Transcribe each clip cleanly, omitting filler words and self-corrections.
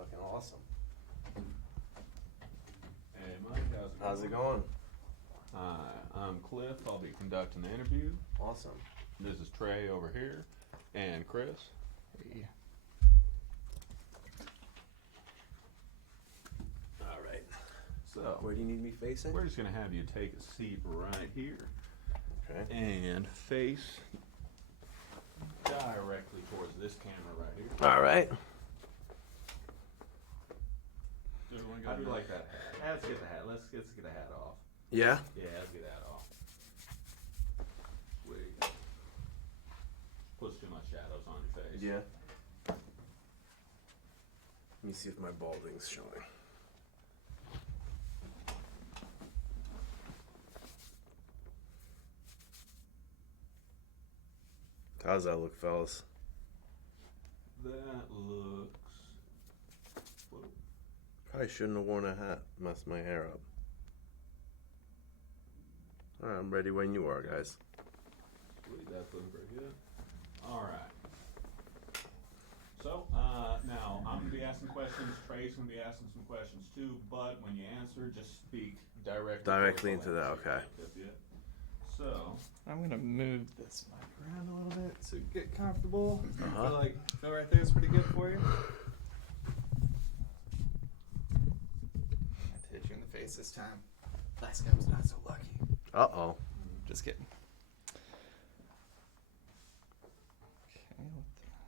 fucking awesome. Hey Mike, How's it going? Hi, I'm Cliff. I'll be conducting the interview. Awesome. This is Trey over here, and Chris. Hey. All right. So, Where do you need me facing? we're just going to have you take a seat right here Okay. and face directly towards this camera right here. All right. Do we want to go do like that? Let's get the hat. Let's get the hat off. Yeah? Yeah, let's get that off. Sweet. Puts too much shadows on your face. Yeah. Let me see if my balding's showing. How's that look, fellas? That looks. Whoa. Probably shouldn't have worn a hat. Messed my hair up. Alright, I'm ready when you are, guys. Sweet, that's looking pretty good. All right. So, now I'm going to be asking questions. Trey's going to be asking some questions too, but when you answer, just speak directly Into that, okay. So, I'm gonna move this mic around a little bit so get comfortable. Uh-huh. I feel like go right there is pretty good for you. I had to hit you in the face this time. Last guy was not so lucky. Uh-oh. Just kidding. Okay, what the hell?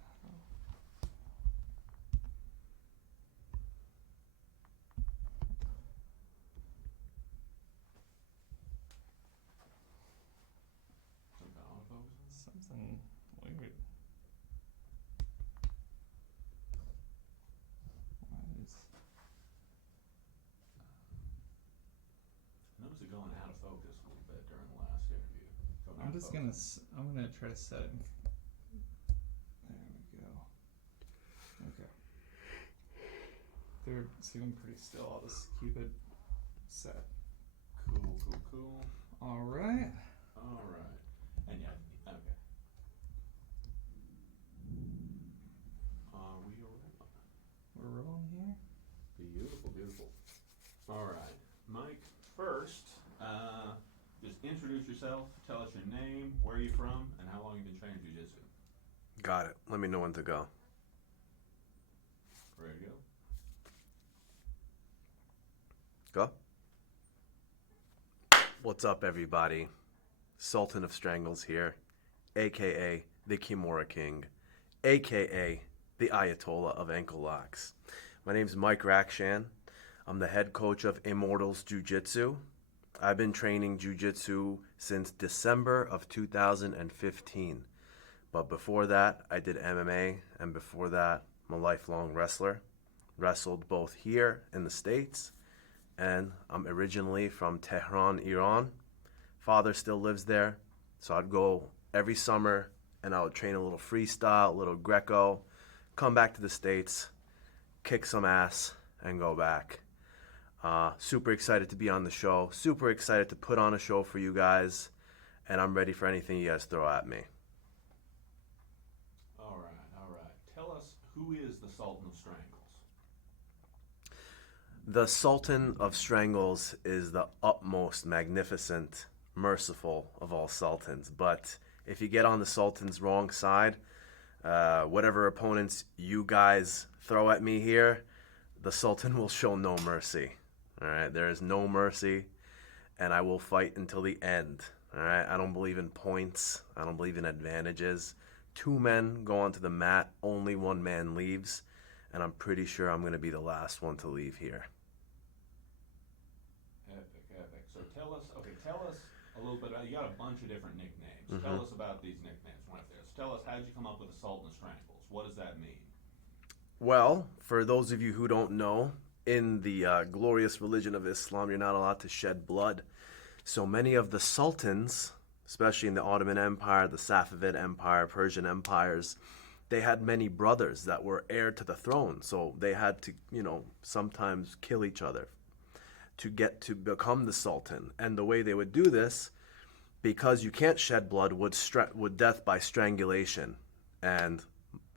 Something weird. Why is... I noticed it going out of focus a little bit during the last interview. I'm gonna try to set it. There we go. Okay. They're seeming pretty still. I'll just keep it set. Cool. All right. And yeah, okay. Are we rolling? We're rolling here. Beautiful. All right, Mike. First, just introduce yourself. Tell us your name, where you're from, and how long you've been training Jiu Jitsu. Got it. Let me know when to go. Ready to go? Go. What's up, everybody? Sultan of Strangles here, a.k.a. the Kimura King, a.k.a. the Ayatollah of ankle locks. My name's Mike Rakshan. I'm the head coach of Immortals Jiu Jitsu. I've been training Jiu Jitsu since December of 2015. But before that, I did MMA, and before that, I'm a lifelong wrestler. Wrestled both here in the States, and I'm originally from Tehran, Iran. Father still lives there, so I'd go every summer and I would train a little freestyle, a little Greco, come back to the States, kick some ass, and go back. Super excited to be on the show, super excited to put on a show for you guys, and I'm ready for anything you guys throw at me. All right. Tell us, who is the Sultan of Strangles? The Sultan of Strangles is the utmost magnificent, merciful of all sultans. But if you get on the Sultan's wrong side, whatever opponents you guys throw at me here, the Sultan will show no mercy. All right, there is no mercy, and I will fight until the end. All right, I don't believe in points. I don't believe in advantages. 2 men go onto the mat, only 1 man leaves, and I'm pretty sure I'm going to be the last one to leave here. Epic. So tell us a little bit about, you got a bunch of different nicknames. Tell us about these nicknames right there. So tell us, how did you come up with the Sultan of Strangles? What does that mean? Well, for those of you who don't know, in the glorious religion of Islam, you're not allowed to shed blood. So many of the sultans, especially in the Ottoman Empire, the Safavid Empire, Persian empires, they had many brothers that were heir to the throne. So they had to, sometimes kill each other to get to become the sultan. And the way they would do this, because you can't shed blood, would death by strangulation. And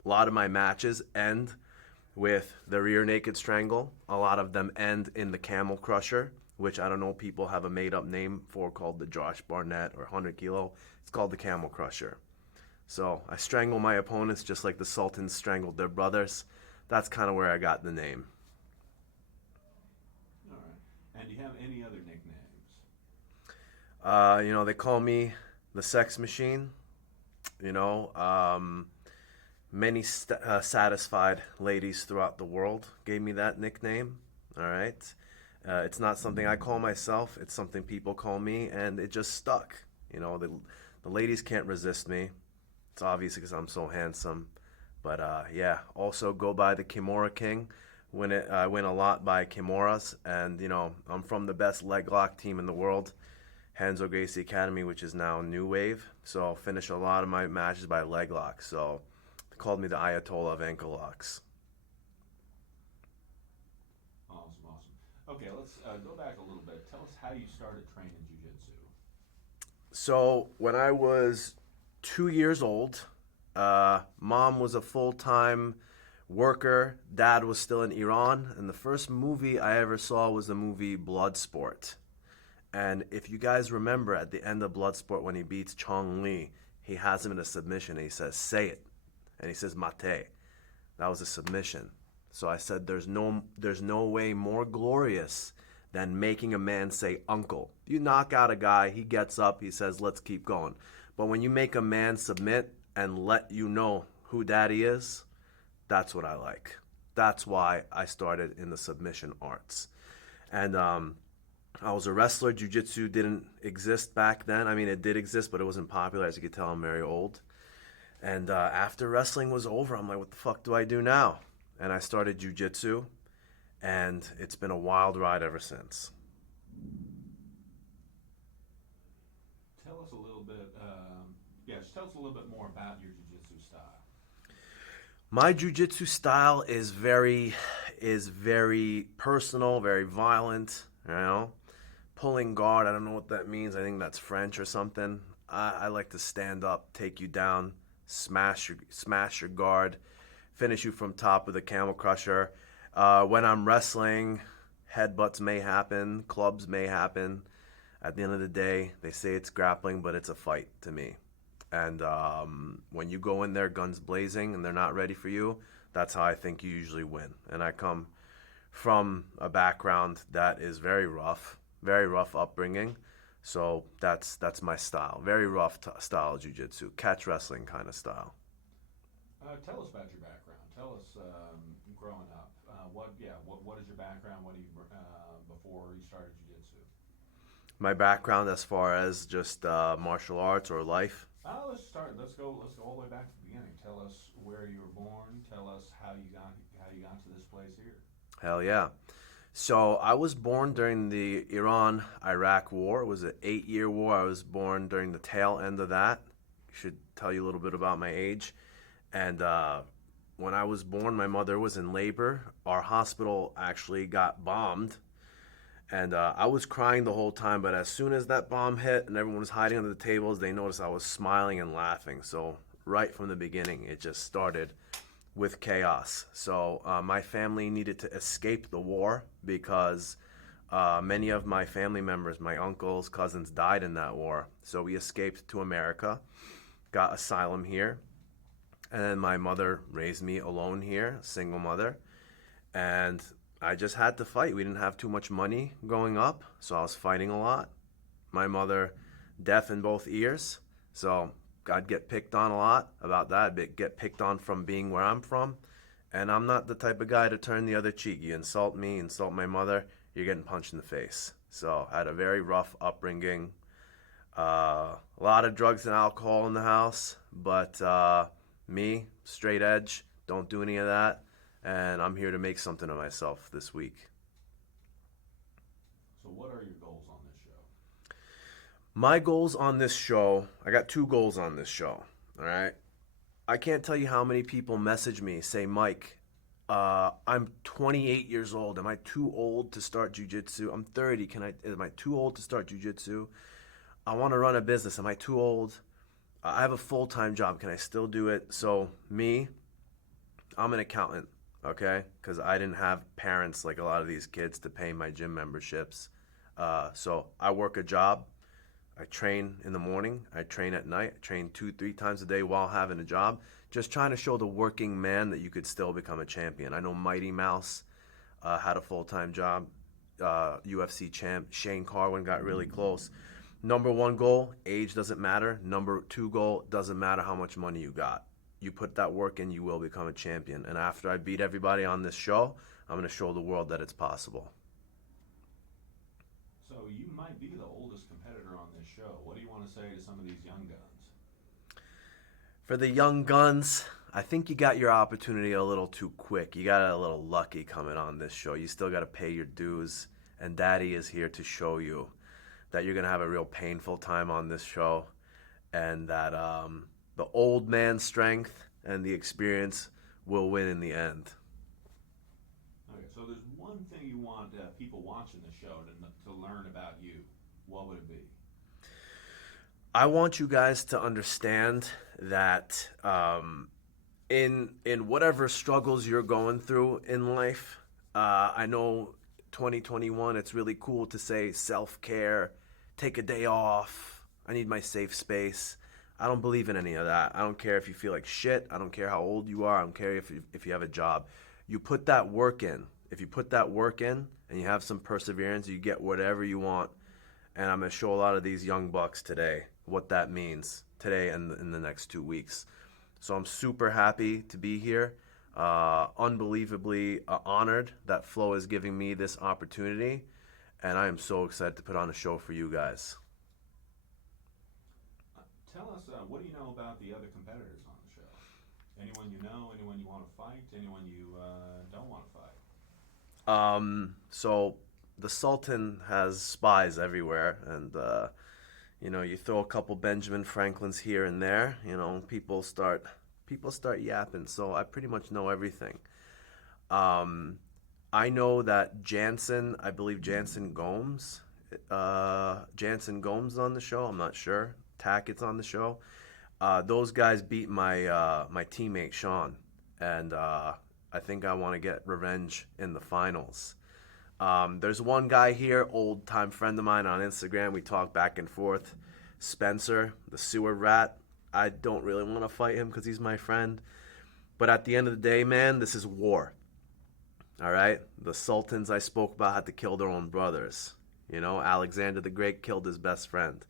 a lot of my matches end with the rear naked strangle. A lot of them end in the Camel Crusher, which I don't know, people have a made-up name for called the Josh Barnett or 100 kilo. It's called the Camel Crusher. So I strangle my opponents just like the Sultans strangled their brothers. That's kind of where I got the name. All right. And do you have any other nicknames? They call me the Sex Machine. Many satisfied ladies throughout the world gave me that nickname. All right. It's not something I call myself. It's something people call me, and it just stuck. The ladies can't resist me. It's obvious because I'm so handsome. But yeah, also go by the Kimura King. I win a lot by Kimuras, and I'm from the best leg lock team in the world, Hanzo Gracie Academy, which is now New Wave. So I'll finish a lot of my matches by leg lock. So they called me the Ayatollah of ankle locks. Awesome. Okay, let's go back a little bit. Tell us how you started training jiu-jitsu. So when I was 2 years old, mom was a full-time worker. Dad was still in Iran, and the first movie I ever saw was the movie Bloodsport. And if you guys remember, at the end of Bloodsport, when he beats Chong Li, he has him in a submission, and he says, "Say it," and he says, "Mate." That was a submission. So I said, there's no way more glorious than making a man say uncle. You knock out a guy, he gets up, he says, "Let's keep going." But when you make a man submit and let you know who daddy is, that's what I like. That's why I started in the submission arts. And I was a wrestler. Jiu-jitsu didn't exist back then. I mean, it did exist, but it wasn't popular. As you can tell, I'm very old. And after wrestling was over, I'm like, what the fuck do I do now? And I started jiu-jitsu, and it's been a wild ride ever since. Tell us a little bit, just tell us a little bit more about your jiu-jitsu style. My jiu-jitsu style is very personal, very violent, Pulling guard, I don't know what that means. I think that's French or something. I like to stand up, take you down, smash your guard, finish you from top with a Camel Crusher. When I'm wrestling, headbutts may happen, clubs may happen. At the end of the day, they say it's grappling, but it's a fight to me. And when you go in there guns blazing and they're not ready for you, that's how I think you usually win. And I come from a background that is very rough upbringing. So that's my style. Very rough style of jiu-jitsu, catch wrestling kind of style. Tell us about your background. Tell us growing up. What is your background? What do you before you started jiu-jitsu? My background as far as just martial arts or life. Let's go all the way back to the beginning. Tell us where you were born. Tell us how you got to this place here. Hell yeah. So I was born during the Iran-Iraq war. It was an 8-year war. I was born during the tail end of that. Should tell you a little bit about my age. And when I was born, my mother was in labor. Our hospital actually got bombed. And I was crying the whole time, but as soon as that bomb hit and everyone was hiding under the tables, they noticed I was smiling and laughing. So right from the beginning, it just started with chaos. So my family needed to escape the war because many of my family members, my uncles, cousins, died in that war. So we escaped to America, got asylum here, and then my mother raised me alone here, single mother, and I just had to fight. We didn't have too much money growing up, so I was fighting a lot. My mother, deaf in both ears, so I'd get picked on a lot about that. I'd get picked on from being where I'm from, and I'm not the type of guy to turn the other cheek. You insult me, insult my mother, you're getting punched in the face. So I had a very rough upbringing. A lot of drugs and alcohol in the house, but me, straight edge, don't do any of that. And I'm here to make something of myself this week. So what are your goals on this show? My goals on this show, I got 2 goals on this show, all right? I can't tell you how many people message me, say, Mike, I'm 28 years old. Am I too old to start jiu-jitsu? I'm 30. Am I too old to start jiu-jitsu? I want to run a business. Am I too old? I have a full-time job. Can I still do it? So me, I'm an accountant. okay? Because I didn't have parents like a lot of these kids to pay my gym memberships. So I work a job. I train in the morning. I train at night. I train 2-3 times a day while having a job. Just trying to show the working man that you could still become a champion. I know Mighty Mouse had a full-time job. UFC champ Shane Carwin got really close. Number one goal, age doesn't matter. Number two goal, doesn't matter how much money you got. You put that work in, you will become a champion. And after I beat everybody on this show, I'm going to show the world that it's possible. So you might be the oldest competitor on this show. What do you want to say to some of these young guns? For the young guns, I think you got your opportunity a little too quick. You got a little lucky coming on this show. You still got to pay your dues. And Daddy is here to show you that you're going to have a real painful time on this show. And that the old man strength and the experience will win in the end. Okay, so there's one thing you want people watching the show to learn about you. What would it be? I want you guys to understand that in whatever struggles you're going through in life, I know 2021, it's really cool to say self-care, take a day off, I need my safe space. I don't believe in any of that. I don't care if you feel like shit. I don't care how old you are. I don't care if you have a job. You put that work in. If you put that work in and you have some perseverance, you get whatever you want. And I'm going to show a lot of these young bucks today what that means today and in the next 2 weeks. So I'm super happy to be here. Unbelievably honored that Flo is giving me this opportunity. And I am so excited to put on a show for you guys. Tell us, what do you know about the other competitors on the show? Anyone you know, anyone you want to fight, anyone you don't want to fight? So the Sultan has spies everywhere, and you throw a couple Benjamin Franklins here and there, people start yapping. So I pretty much know everything. I know that I believe Jansen Gomes on the show. I'm not sure. Tackett's on the show. Those guys beat my teammate Sean, and I think I want to get revenge in the finals. There's one guy here, old time friend of mine on Instagram. We talk back and forth. Spencer, the sewer rat. I don't really want to fight him because he's my friend. But at the end of the day, man, this is war. All right? The Sultans I spoke about had to kill their own brothers. Alexander the Great killed his best friend.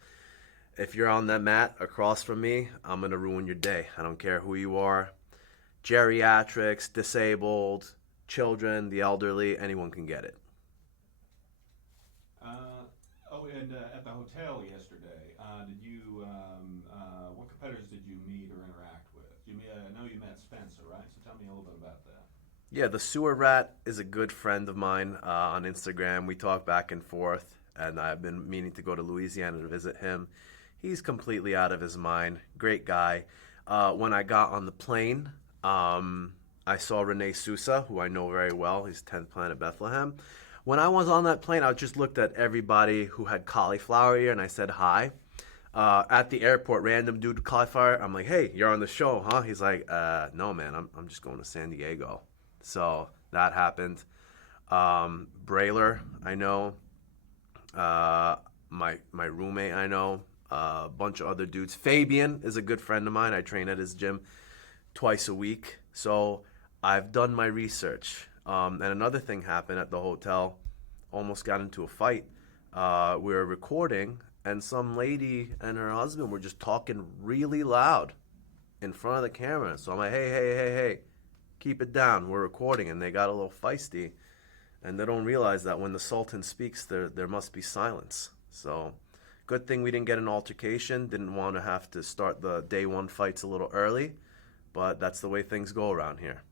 If you're on that mat across from me, I'm going to ruin your day. I don't care who you are. Geriatrics, disabled, children, the elderly, anyone can get it. And at the hotel yesterday, what competitors did you meet or interact with? I know you met Spencer, right? So tell me a little bit about that. Yeah, the sewer rat is a good friend of mine on Instagram. We talk back and forth, and I've been meaning to go to Louisiana to visit him. He's completely out of his mind. Great guy. When I got on the plane, I saw Rene Sousa, who I know very well. He's 10th Planet Bethlehem. When I was on that plane, I just looked at everybody who had cauliflower ear, and I said hi. At the airport, random dude with cauliflower. I'm like, hey, you're on the show, huh? He's like, no, man, I'm just going to San Diego. So that happened. Brailer, I know. My roommate, I know. A bunch of other dudes. Fabian is a good friend of mine. I train at his gym twice a week. So I've done my research. And another thing happened at the hotel. Almost got into a fight. We were recording, and some lady and her husband were just talking really loud in front of the camera. So I'm like, hey, keep it down. We're recording. And they got a little feisty. And they don't realize that when the Sultan speaks, there must be silence. So good thing we didn't get an altercation. Didn't want to have to start the day one fights a little early. But that's the way things go around here.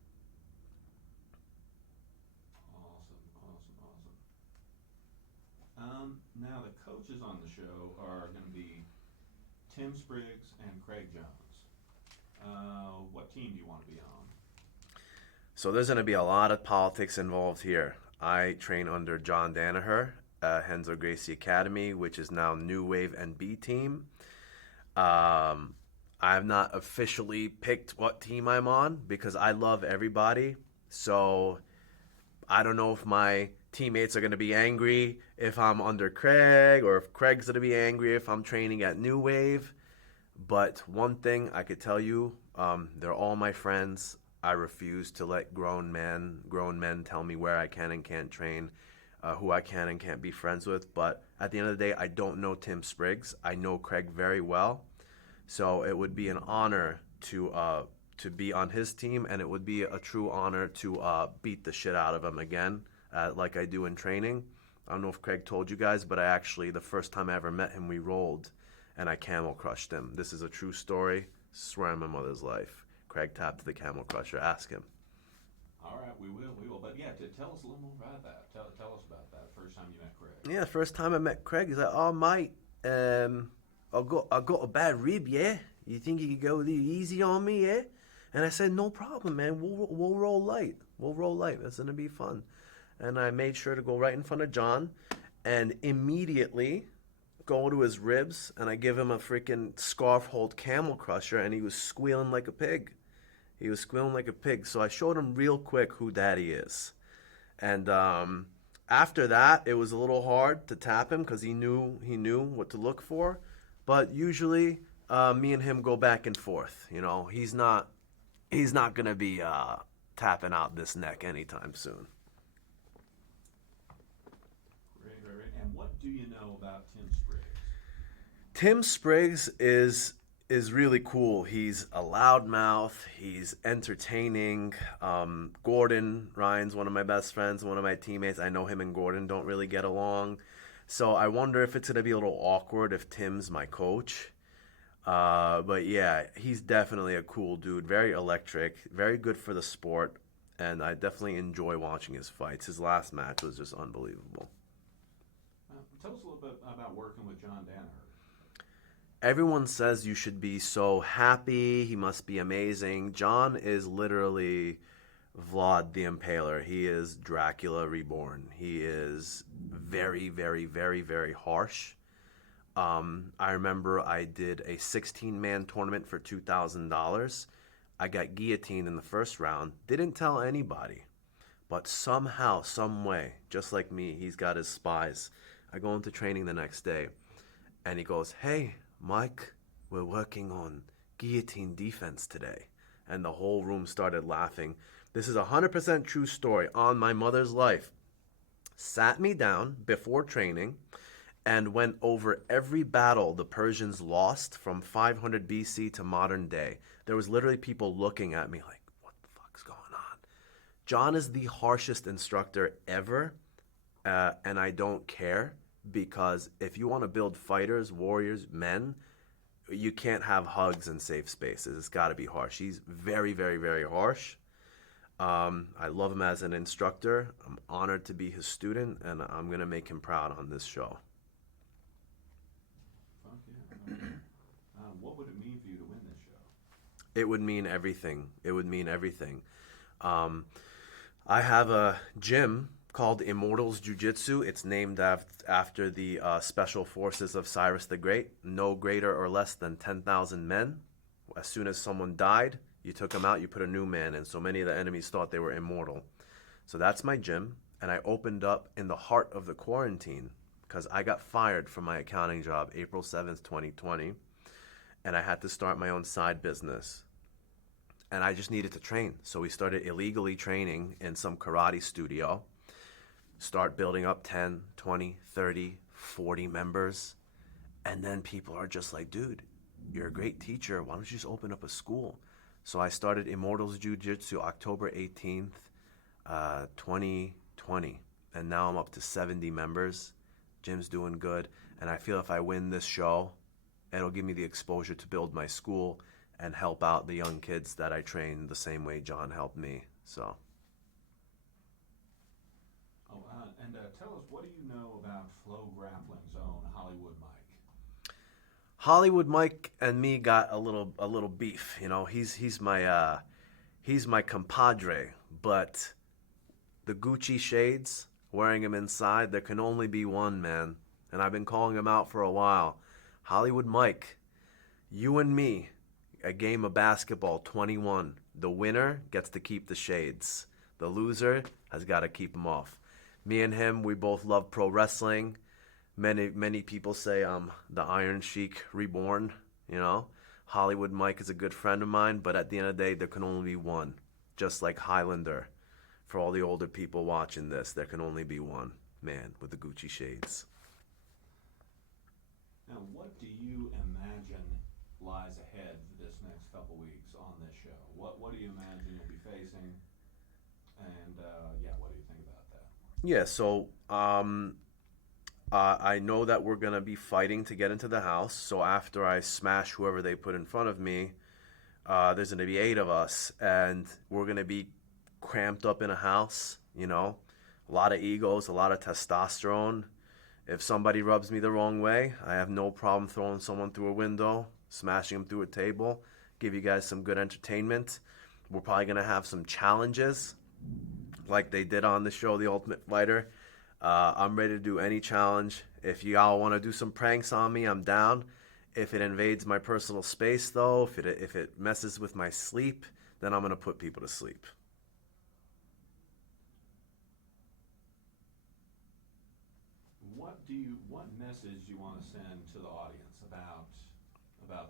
Awesome. Now the coaches on the show are going to be Tim Spriggs and Craig Jones. What team do you want to be on? So there's going to be a lot of politics involved here. I train under John Danaher, Henzo Gracie Academy, which is now New Wave and B team. I have not officially picked what team I'm on because I love everybody. So I don't know if my teammates are going to be angry if I'm under Craig, or if Craig's going to be angry if I'm training at New Wave. But one thing I could tell you, they're all my friends. I refuse to let grown men tell me where I can and can't train, who I can and can't be friends with. But at the end of the day, I don't know Tim Spriggs. I know Craig very well. So it would be an honor to be on his team, and it would be a true honor to beat the shit out of him again, like I do in training. I don't know if Craig told you guys, but I actually, the first time I ever met him, we rolled, and I camel crushed him. This is a true story. Swear on my mother's life. Craig tapped the Camel Crusher. Ask him. All right, we will. But yeah, tell us a little more about that. Tell us about that first time you met Craig. Yeah, the first time I met Craig, he's like, "Oh, mate, I got a bad rib, yeah? You think you could go easy on me, yeah?" And I said, "No problem, man. We'll roll light. We'll roll light. That's gonna be fun." And I made sure to go right in front of John, and immediately go to his ribs, and I give him a freaking scarf hold Camel Crusher, and he was squealing like a pig. He was squealing like a pig. So I showed him real quick who Daddy is. And after that, it was a little hard to tap him because he knew what to look for. But usually, me and him go back and forth. You know, he's not gonna be tapping out this neck anytime soon. Great. And what do you know about Tim Spriggs? Tim Spriggs is really cool. He's a loudmouth. He's entertaining. Gordon Ryan's one of my best friends, one of my teammates. I know him and Gordon don't really get along. So I wonder if it's going to be a little awkward if Tim's my coach. But yeah, he's definitely a cool dude. Very electric. Very good for the sport. And I definitely enjoy watching his fights. His last match was just unbelievable. Tell us a little bit about working with John Danaher. Everyone says you should be so happy. He must be amazing. John is literally Vlad the Impaler. He is Dracula reborn. He is very, very, very, very harsh. I remember I did a 16-man tournament for $2,000. I got guillotined in the first round. Didn't tell anybody. But somehow, some way, just like me, he's got his spies. I go into training the next day, and he goes, "Hey, Mike, we're working on guillotine defense today." And the whole room started laughing. This is a 100% true story on my mother's life. Sat me down before training and went over every battle the Persians lost from 500 BC to modern day. There was literally people looking at me like, what the fuck's going on? John is the harshest instructor ever, and I don't care. Because if you want to build fighters, warriors, men, you can't have hugs and safe spaces. It's got to be harsh. He's very, very, very harsh. I love him as an instructor. I'm honored to be his student, and I'm going to make him proud on this show. Fuck yeah. What would it mean for you to win this show? It would mean everything. It would mean everything. I have a gym called Immortals Jiu Jitsu. It's named after the special forces of Cyrus the Great. No greater or less than 10,000 men. As soon as someone died, you took them out, you put a new man in. So many of the enemies thought they were immortal. So that's my gym. And I opened up in the heart of the quarantine because I got fired from my accounting job April 7th, 2020. And I had to start my own side business. And I just needed to train. So we started illegally training in some karate studio. Start building up 10, 20, 30, 40 members. And then people are just like, dude, you're a great teacher. Why don't you just open up a school? So I started Immortals Jiu Jitsu October 18th, 2020. And now I'm up to 70 members. Gym's doing good. And I feel if I win this show, it'll give me the exposure to build my school and help out the young kids that I train the same way John helped me. So. And tell us, what do you know about FloGrappling's own Hollywood Mike? Hollywood Mike and me got a little beef. You know, he's my compadre, but the Gucci shades, wearing them inside, there can only be one, man. And I've been calling him out for a while. Hollywood Mike, you and me, a game of basketball, 21. The winner gets to keep the shades. The loser has got to keep him off. Me and him, we both love pro wrestling. Many people say I'm the Iron Sheik reborn, you know. Hollywood Mike is a good friend of mine, but at the end of the day, there can only be one. Just like Highlander. For all the older people watching this, there can only be one man with the Gucci shades. Now, what do you imagine lies ahead for this next couple weeks on this show? What do you imagine you'll be facing? And what do you think about that? Yeah, so I know that we're gonna be fighting to get into the house. So after I smash whoever they put in front of me, there's gonna be 8 of us, and we're gonna be cramped up in a house. You know, a lot of egos, a lot of testosterone. If somebody rubs me the wrong way, I have no problem throwing someone through a window, smashing them through a table, give you guys some good entertainment. We're probably going to have some challenges like they did on the show, The Ultimate Fighter. I'm ready to do any challenge. If y'all want to do some pranks on me, I'm down. If it invades my personal space, though, if it messes with my sleep, then I'm going to put people to sleep. What message do you want to send to the audience about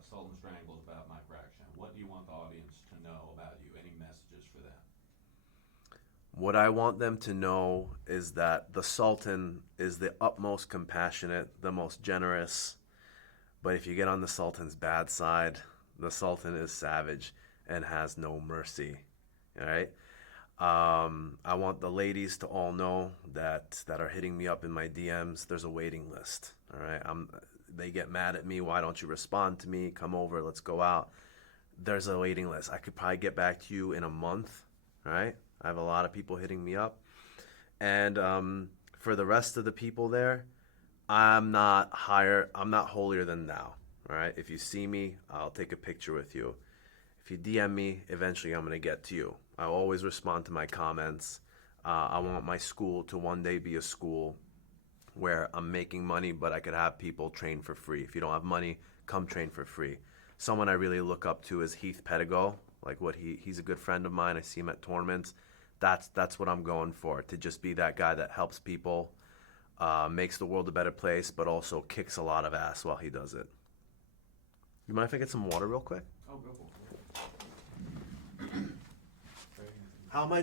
Sultan of Strangles, about Mike Rakshan? What do you want the audience to know about you? Any messages for them? What I want them to know is that the Sultan is the utmost compassionate, the most generous. But if you get on the Sultan's bad side, the Sultan is savage and has no mercy. All right? I want the ladies to all know that are hitting me up in my DMs, there's a waiting list. All right? They get mad at me. Why don't you respond to me? Come over. Let's go out. There's a waiting list. I could probably get back to you in a month. All right? I have a lot of people hitting me up. And for the rest of the people there, I'm not holier than thou. All right? If you see me, I'll take a picture with you. If you DM me, eventually I'm going to get to you. I always respond to my comments. I want my school to one day be a school where I'm making money, but I could have people train for free. If you don't have money, come train for free. Someone I really look up to is Heath Pedigo. Like he's a good friend of mine. I see him at tournaments. That's what I'm going for, to just be that guy that helps people, makes the world a better place, but also kicks a lot of ass while he does it. You mind if I get some water real quick? Oh, go for it. How am I